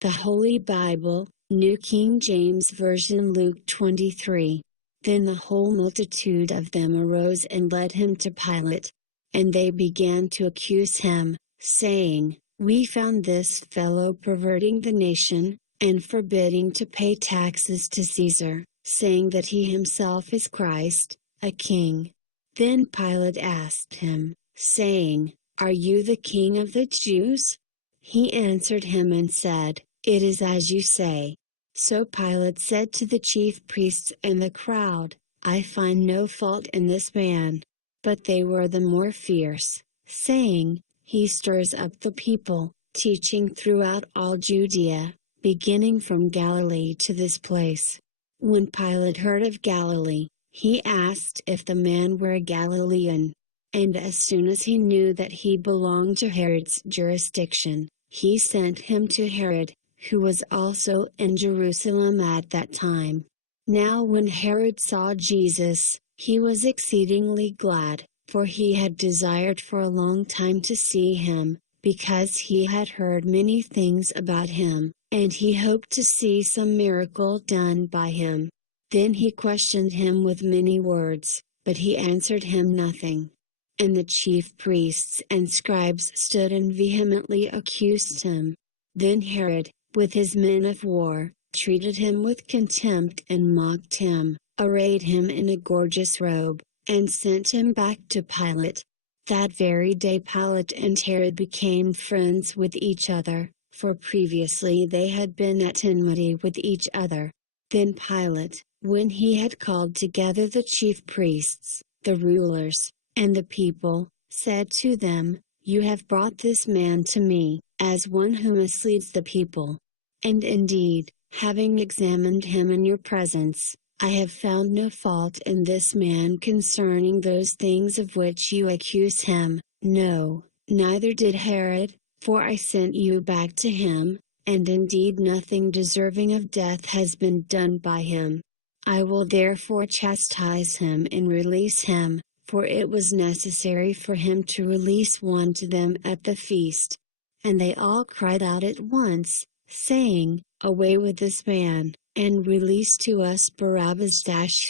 The Holy Bible, New King James Version, Luke 23. Then the whole multitude of them arose and led him to Pilate. And they began to accuse him, saying, We found this fellow perverting the nation, and forbidding to pay taxes to Caesar, saying that he himself is Christ, a king. Then Pilate asked him, saying, Are you the king of the Jews? He answered him and said, It is as you say. So Pilate said to the chief priests and the crowd, I find no fault in this man. But they were the more fierce, saying, He stirs up the people, teaching throughout all Judea, beginning from Galilee to this place. When Pilate heard of Galilee, he asked if the man were a Galilean. And as soon as he knew that he belonged to Herod's jurisdiction, he sent him to Herod, who was also in Jerusalem at that time. Now when Herod saw Jesus, he was exceedingly glad, for he had desired for a long time to see him, because he had heard many things about him, and he hoped to see some miracle done by him. Then he questioned him with many words, but he answered him nothing. And the chief priests and scribes stood and vehemently accused him. Then Herod, with his men of war, treated him with contempt and mocked him, arrayed him in a gorgeous robe, and sent him back to Pilate. That very day Pilate and Herod became friends with each other, for previously they had been at enmity with each other. Then Pilate, when he had called together the chief priests, the rulers, and the people, said to them, You have brought this man to me, as one who misleads the people. And indeed, having examined him in your presence, I have found no fault in this man concerning those things of which you accuse him. No, neither did Herod, for I sent you back to him, and indeed nothing deserving of death has been done by him. I will therefore chastise him and release him, for it was necessary for him to release one to them at the feast. And they all cried out at once, saying, Away with this man, and release to us Barabbas,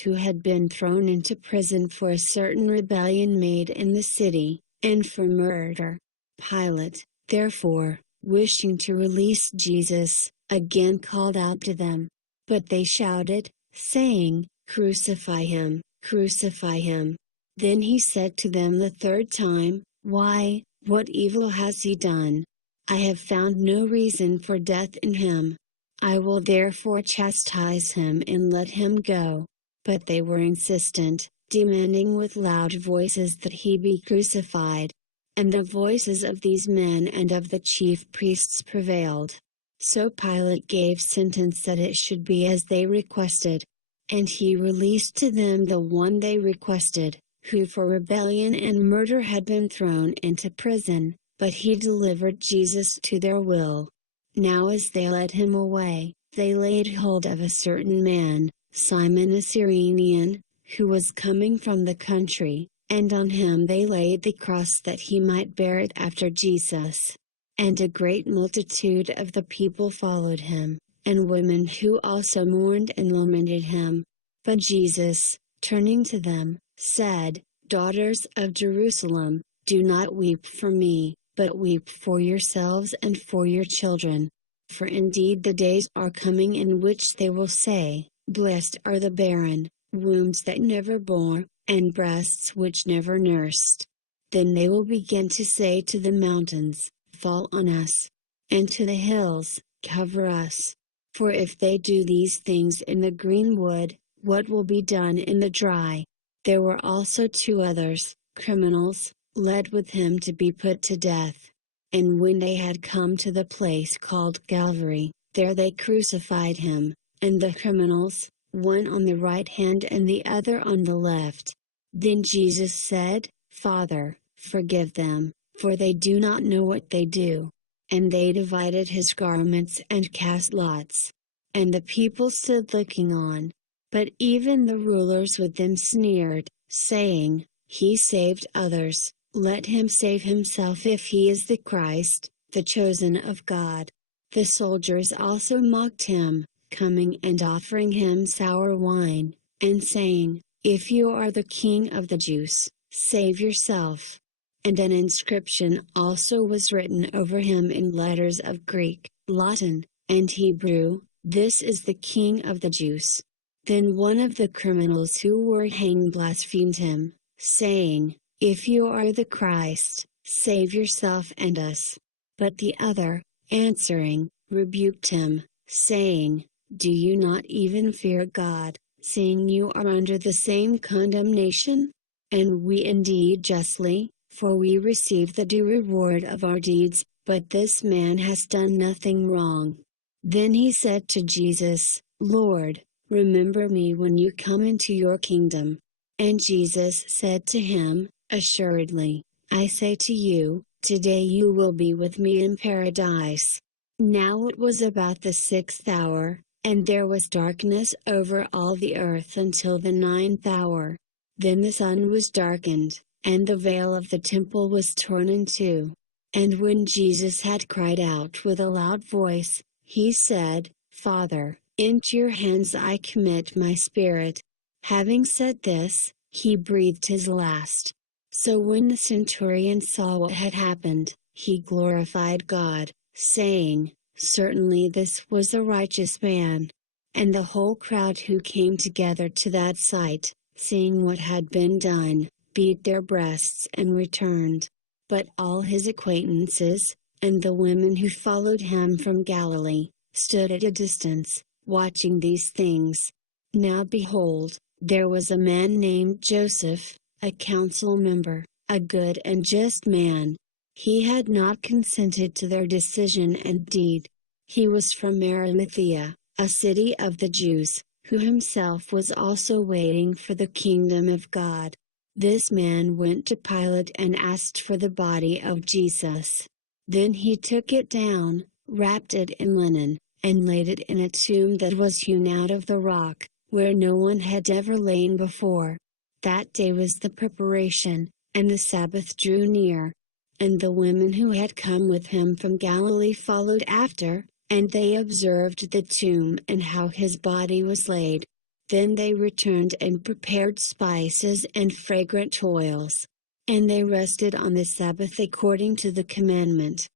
who had been thrown into prison for a certain rebellion made in the city, and for murder. Pilate, therefore, wishing to release Jesus, again called out to them. But they shouted, saying, Crucify him, crucify him. Then he said to them the third time, Why, what evil has he done? I have found no reason for death in him. I will therefore chastise him and let him go. But they were insistent, demanding with loud voices that he be crucified. And the voices of these men and of the chief priests prevailed. So Pilate gave sentence that it should be as they requested. And he released to them the one they requested, who for rebellion and murder had been thrown into prison, but he delivered Jesus to their will. Now as they led him away, they laid hold of a certain man, Simon a Cyrenian, who was coming from the country, and on him they laid the cross that he might bear it after Jesus. And a great multitude of the people followed him, and women who also mourned and lamented him. But Jesus, turning to them, said, Daughters of Jerusalem, do not weep for me, but weep for yourselves and for your children. For indeed the days are coming in which they will say, Blessed are the barren, wombs that never bore, and breasts which never nursed. Then they will begin to say to the mountains, Fall on us, and to the hills, Cover us. For if they do these things in the green wood, what will be done in the dry? There were also two others, criminals, led with him to be put to death. And when they had come to the place called Calvary, there they crucified him, and the criminals, one on the right hand and the other on the left. Then Jesus said, Father, forgive them, for they do not know what they do. And they divided his garments and cast lots. And the people stood looking on. But even the rulers with them sneered, saying, He saved others, let him save himself if he is the Christ, the chosen of God. The soldiers also mocked him, coming and offering him sour wine, and saying, "If you are the king of the Jews, save yourself." And an inscription also was written over him in letters of Greek, Latin, and Hebrew, "This is the King of the Jews." Then one of the criminals who were hanged blasphemed him, saying, "If you are the Christ, save yourself and us." But the other, answering, rebuked him, saying, "Do you not even fear God, seeing you are under the same condemnation? And we indeed justly, for we receive the due reward of our deeds, but this man has done nothing wrong." Then he said to Jesus, "Lord, remember me when you come into your kingdom." And Jesus said to him, "Assuredly, I say to you, today you will be with me in paradise." Now it was about the 6th hour, and there was darkness over all the earth until the 9th hour. Then the sun was darkened, and the veil of the temple was torn in two. And when Jesus had cried out with a loud voice, he said, "Father, into your hands I commit my spirit." Having said this, he breathed his last. So when the centurion saw what had happened, he glorified God, saying, "Certainly this was a righteous man." And the whole crowd who came together to that sight, seeing what had been done, beat their breasts and returned. But all his acquaintances, and the women who followed him from Galilee, stood at a distance, watching these things. Now behold, there was a man named Joseph, a council member, a good and just man. He had not consented to their decision and deed. He was from Arimathea, a city of the Jews, who himself was also waiting for the kingdom of God. This man went to Pilate and asked for the body of Jesus. Then he took it down, wrapped it in linen, and laid it in a tomb that was hewn out of the rock, where no one had ever lain before. That day was the preparation, and the Sabbath drew near. And the women who had come with him from Galilee followed after, and they observed the tomb and how his body was laid. Then they returned and prepared spices and fragrant oils. And they rested on the Sabbath according to the commandment.